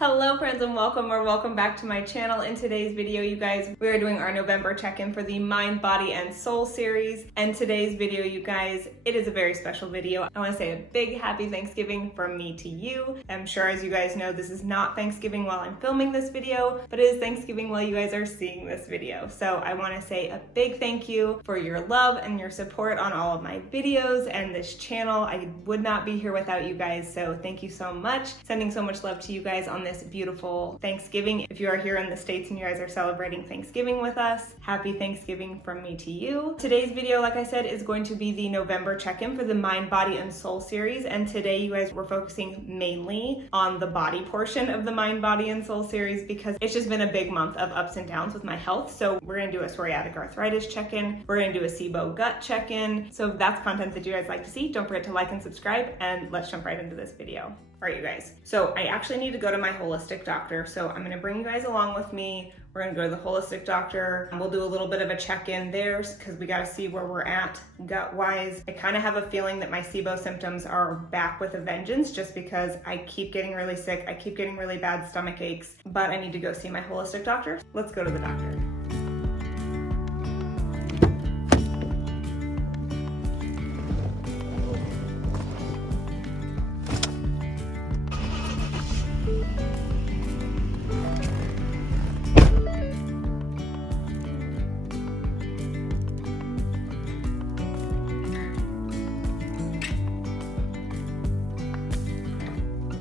Hello friends and welcome back to my channel. In today's video, you guys, we are doing our November check-in for the Mind, Body, and Soul series. And today's video, you guys, it is a very special video. I want to say a big happy Thanksgiving from me to you. I'm sure as you guys know, this is not Thanksgiving while I'm filming this video, but it is Thanksgiving while you guys are seeing this video. So I want to say a big thank you for your love and your support on all of my videos and this channel. I would not be here without you guys, so thank you so much. Sending so much love to you guys on this beautiful Thanksgiving. If you are here in the States and you guys are celebrating Thanksgiving with us, happy Thanksgiving from me to you. Today's video, like I said, is going to be the November check-in for the Mind, Body, and Soul series. And today, you guys, we're focusing mainly on the body portion of the Mind, Body, and Soul series because it's just been a big month of ups and downs with my health. So we're gonna do a psoriatic arthritis check-in. We're gonna do a SIBO gut check-in. So if that's content that you guys like to see, don't forget to like and subscribe, and let's jump right into this video. All right, you guys. So I actually need to go to my holistic doctor. So I'm gonna bring you guys along with me. We're gonna go to the holistic doctor. We'll do a little bit of a check-in there because we gotta see where we're at gut-wise. I kind of have a feeling that my SIBO symptoms are back with a vengeance just because I keep getting really sick. I keep getting really bad stomach aches, but I need to go see my holistic doctor. Let's go to the doctor.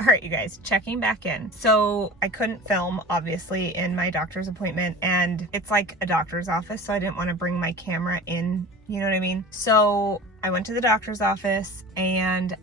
All right, you guys, checking back in. So I couldn't film, obviously, in my doctor's appointment, and it's like a doctor's office, so I didn't want to bring my camera in, you know what I mean? So I went to the doctor's office, and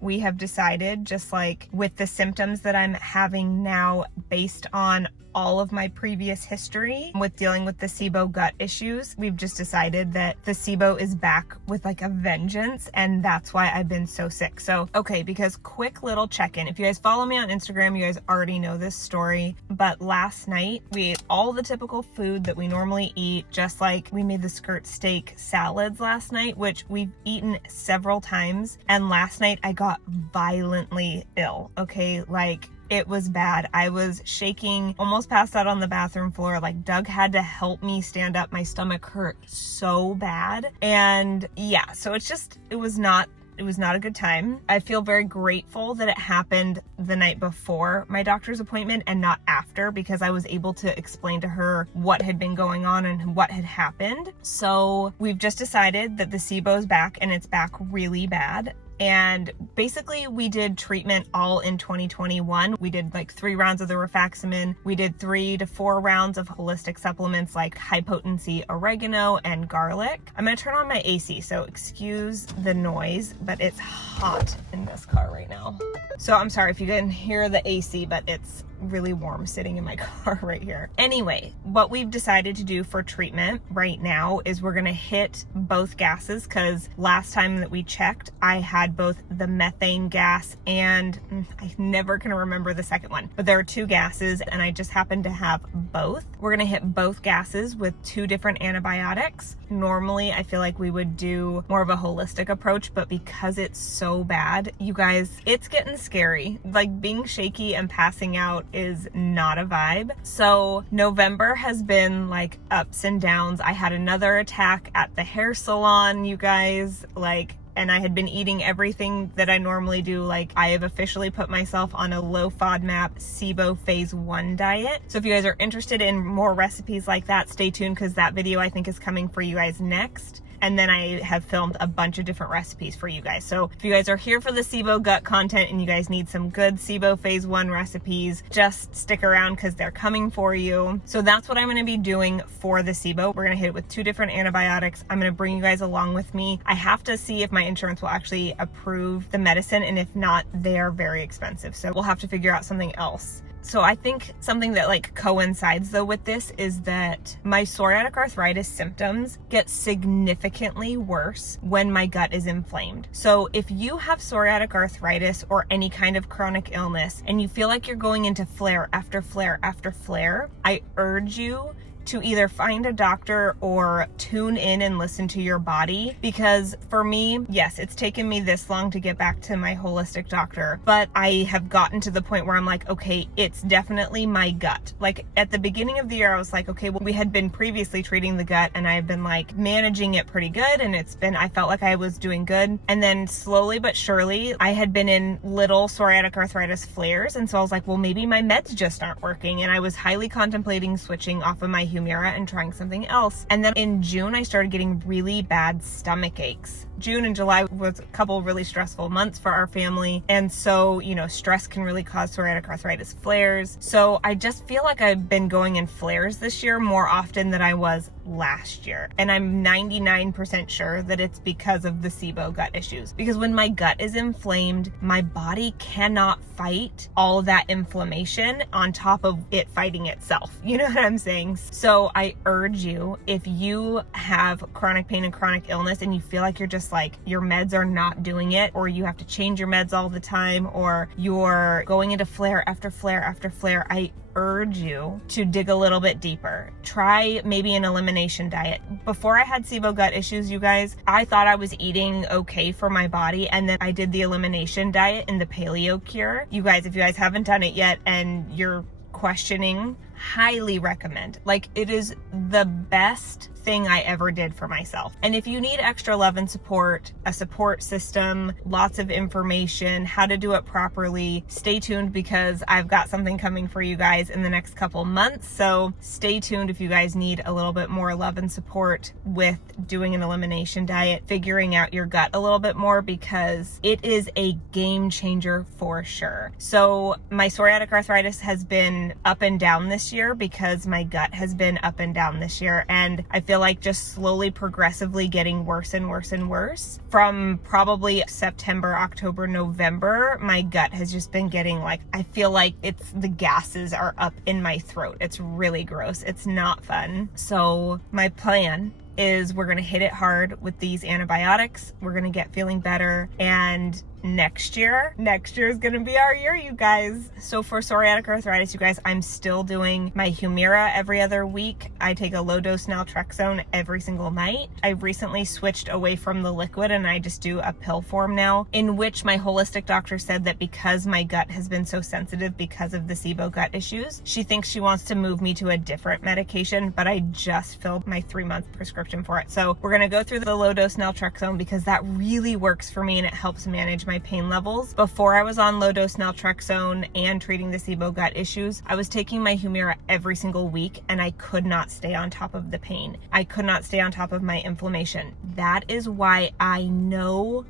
we have decided, just like with the symptoms that I'm having now based on all of my previous history with dealing with the SIBO gut issues, we've just decided that the SIBO is back with like a vengeance, and that's why I've been so sick. So, okay, because quick little check-in. If you guys follow me on Instagram, you guys already know this story, but last night we ate all the typical food that we normally eat, just like we made the skirt steak salads last night, which we've eaten several times, and last night I got violently ill, okay? Like, it was bad. I was shaking, almost passed out on the bathroom floor. Like, Doug had to help me stand up. My stomach hurt so bad. And yeah, so it was not a good time. I feel very grateful that it happened the night before my doctor's appointment and not after, because I was able to explain to her what had been going on and what had happened. So we've just decided that the SIBO's back, and it's back really bad. And basically we did treatment all in 2021. We did like 3 rounds of the rifaximin. We did 3 to 4 rounds of holistic supplements like high potency oregano and garlic. I'm gonna turn on my AC, so excuse the noise, but it's hot in this car right now. So I'm sorry if you can hear the AC, but it's really warm sitting in my car right here. Anyway, what we've decided to do for treatment right now is we're gonna hit both gases, because last time that we checked, I had both the methane gas and I never can remember the second one, but there are 2 gases and I just happen to have both. We're gonna hit both gases with 2 different antibiotics. Normally, I feel like we would do more of a holistic approach, but because it's so bad, you guys, it's getting scary. Like, being shaky and passing out is not a vibe. So November has been like ups and downs. I had another attack at the hair salon, you guys, like, and I had been eating everything that I normally do. Like, I have officially put myself on a low FODMAP SIBO phase 1 diet. So if you guys are interested in more recipes like that, stay tuned, because that video I think is coming for you guys next. And then I have filmed a bunch of different recipes for you guys. So if you guys are here for the SIBO gut content and you guys need some good SIBO phase 1 recipes, just stick around because they're coming for you. So that's what I'm gonna be doing for the SIBO. We're gonna hit it with 2 different antibiotics. I'm gonna bring you guys along with me. I have to see if my insurance will actually approve the medicine, and if not, they are very expensive. So we'll have to figure out something else. So I think something that like coincides though with this is that my psoriatic arthritis symptoms get significantly worse when my gut is inflamed. So if you have psoriatic arthritis or any kind of chronic illness and you feel like you're going into flare after flare after flare, I urge you to either find a doctor or tune in and listen to your body. Because for me, yes, it's taken me this long to get back to my holistic doctor, but I have gotten to the point where I'm like, okay, it's definitely my gut. Like at the beginning of the year, I was like, okay, well, we had been previously treating the gut and I've been like managing it pretty good. And I felt like I was doing good. And then slowly but surely, I had been in little psoriatic arthritis flares. And so I was like, well, maybe my meds just aren't working. And I was highly contemplating switching off of my Humira and trying something else. And then in June, I started getting really bad stomach aches. June and July was a couple really stressful months for our family. And so, you know, stress can really cause psoriatic arthritis flares. So I just feel like I've been going in flares this year more often than I was last year. And I'm 99% sure that it's because of the SIBO gut issues. Because when my gut is inflamed, my body cannot fight all of that inflammation on top of it fighting itself. You know what I'm saying? So I urge you, if you have chronic pain and chronic illness and you feel like you're just like your meds are not doing it, or you have to change your meds all the time, or you're going into flare after flare after flare, I urge you to dig a little bit deeper. Try maybe an elimination diet. Before I had SIBO gut issues, you guys, I thought I was eating okay for my body, and then I did the elimination diet in the Paleo Cure. You guys, if you guys haven't done it yet and you're questioning, highly recommend. Like, it is the best thing I ever did for myself. And if you need extra love and support, a support system, lots of information, how to do it properly, stay tuned, because I've got something coming for you guys in the next couple months. So stay tuned if you guys need a little bit more love and support with doing an elimination diet, figuring out your gut a little bit more, because it is a game changer for sure. So my psoriatic arthritis has been up and down this year because my gut has been up and down this year. And I feel like just slowly, progressively getting worse and worse and worse. From probably September, October, November, my gut has just been getting like, I feel like the gases are up in my throat. It's really gross. It's not fun. So my plan is we're going to hit it hard with these antibiotics. We're going to get feeling better. And next year is going to be our year, you guys. So for psoriatic arthritis, you guys, I'm still doing my Humira every other week. I take a low dose naltrexone every single night. I recently switched away from the liquid and I just do a pill form now, in which my holistic doctor said that because my gut has been so sensitive because of the SIBO gut issues, she thinks she wants to move me to a different medication, but I just filled my 3-month prescription for it. So we're going to go through the low dose naltrexone because that really works for me and it helps manage my pain levels. Before I was on low dose naltrexone and treating the SIBO gut issues, I was taking my Humira every single week and I could not stay on top of the pain. I could not stay on top of my inflammation. That is why I know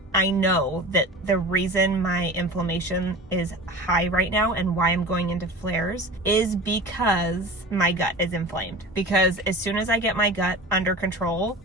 that the reason my inflammation is high right now and why I'm going into flares is because my gut is inflamed. Because as soon as I get my gut under control,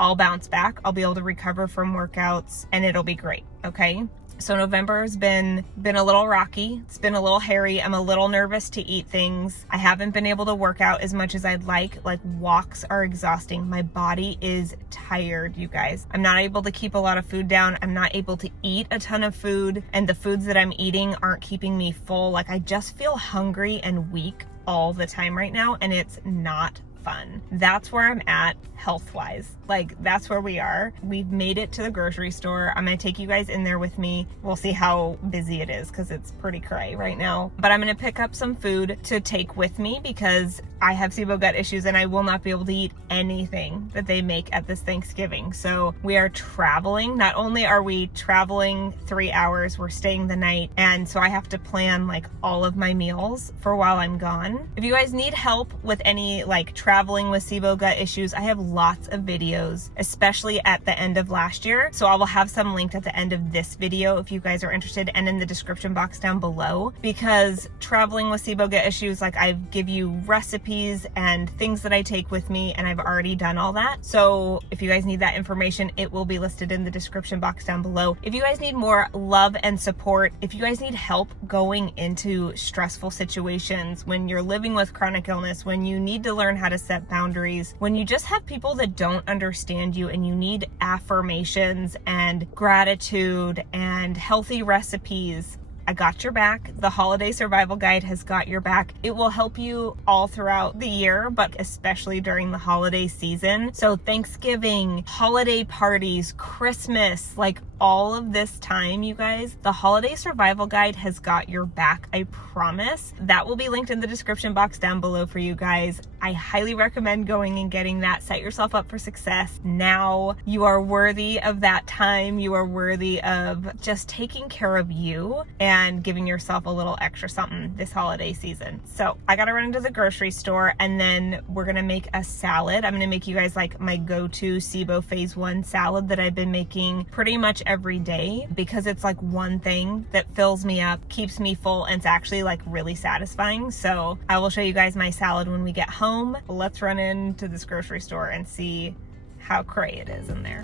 I'll bounce back. I'll be able to recover from workouts and it'll be great. Okay. So November has been a little rocky. It's been a little hairy. I'm a little nervous to eat things. I haven't been able to work out as much as I'd like. Like, walks are exhausting. My body is tired, you guys. I'm not able to keep a lot of food down. I'm not able to eat a ton of food, and the foods that I'm eating aren't keeping me full. Like, I just feel hungry and weak all the time right now, and it's not fun. That's where I'm at health-wise. Like, that's where we are. We've made it to the grocery store. I'm gonna take you guys in there with me. We'll see how busy it is because it's pretty cray right now. But I'm gonna pick up some food to take with me because I have SIBO gut issues and I will not be able to eat anything that they make at this Thanksgiving. So we are traveling. Not only are we traveling 3 hours, we're staying the night. And so I have to plan like all of my meals for while I'm gone. If you guys need help with any like traveling with SIBO gut issues, I have lots of videos, especially at the end of last year. So I will have some linked at the end of this video if you guys are interested, and in the description box down below, because traveling with SIBO gut issues, like, I give you recipes and things that I take with me, and I've already done all that. So if you guys need that information, it will be listed in the description box down below. If you guys need more love and support, if you guys need help going into stressful situations, when you're living with chronic illness, when you need to learn how to set boundaries, when you just have people that don't understand you and you need affirmations and gratitude and healthy recipes, I got your back. The Holiday Survival Guide has got your back. It will help you all throughout the year, but especially during the holiday season. So Thanksgiving, holiday parties, Christmas, like all of this time, you guys, the Holiday Survival Guide has got your back. I promise. That will be linked in the description box down below for you guys. I highly recommend going and getting that. Set yourself up for success now. You are worthy of that time. You are worthy of just taking care of you and giving yourself a little extra something this holiday season. So I gotta run into the grocery store, and then we're gonna make a salad. I'm gonna make you guys like my go-to SIBO phase 1 salad that I've been making pretty much every day, because it's like one thing that fills me up, keeps me full, and it's actually like really satisfying. So I will show you guys my salad when we get home. Let's run into this grocery store and see how cray it is in there.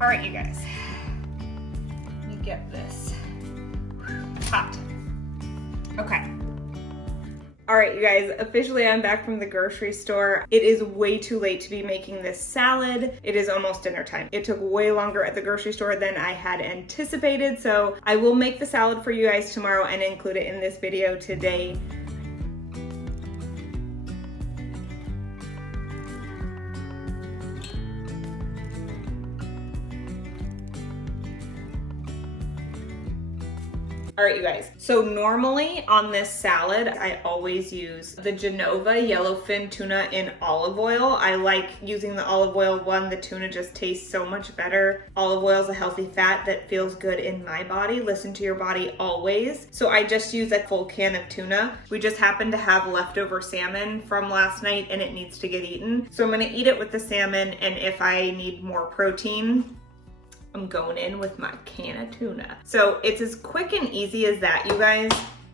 All right, you guys, let me get this hot. Okay. All right, you guys, officially I'm back from the grocery store. It is way too late to be making this salad. It is almost dinner time. It took way longer at the grocery store than I had anticipated, so I will make the salad for you guys tomorrow and include it in this video today. All right, you guys, so normally on this salad, I always use the Genova yellowfin tuna in olive oil. I like using the olive oil one. The tuna just tastes so much better. Olive oil is a healthy fat that feels good in my body. Listen to your body always. So I just use a full can of tuna. We just happen to have leftover salmon from last night and it needs to get eaten. So I'm gonna eat it with the salmon, and if I need more protein, I'm going in with my can of tuna. So it's as quick and easy as that, you guys.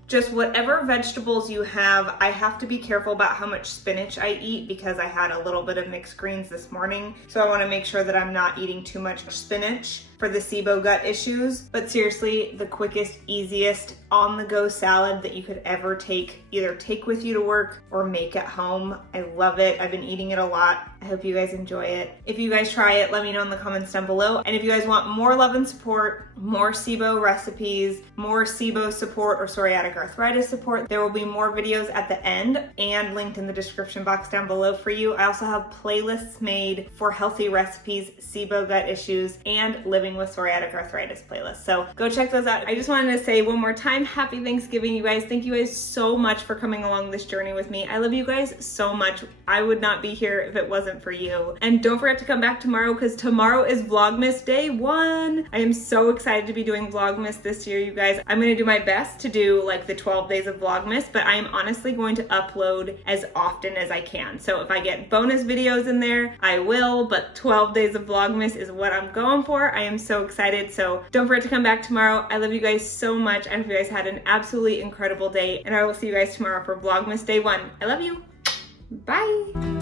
Just whatever vegetables you have. I have to be careful about how much spinach I eat because I had a little bit of mixed greens this morning. So I wanna make sure that I'm not eating too much spinach for the SIBO gut issues. But seriously, the quickest, easiest on-the-go salad that you could ever either take with you to work or make at home. I love it. I've been eating it a lot. I hope you guys enjoy it. If you guys try it, let me know in the comments down below. And if you guys want more love and support, more SIBO recipes, more SIBO support or psoriatic arthritis support, there will be more videos at the end and linked in the description box down below for you. I also have playlists made for healthy recipes, SIBO gut issues, and living with psoriatic arthritis playlists. So go check those out. I just wanted to say one more time, happy Thanksgiving, you guys. Thank you guys so much for coming along this journey with me. I love you guys so much. I would not be here if it wasn't for you. And don't forget to come back tomorrow, because tomorrow is Vlogmas Day 1. I am so excited to be doing Vlogmas this year, you guys. I'm gonna do my best to do like the 12 days of Vlogmas, but I am honestly going to upload as often as I can. So if I get bonus videos in there, I will, but 12 days of Vlogmas is what I'm going for. I am so excited. So don't forget to come back tomorrow. I love you guys so much. I hope you guys had an absolutely incredible day, and I will see you guys tomorrow for Vlogmas Day 1. I love you. Bye.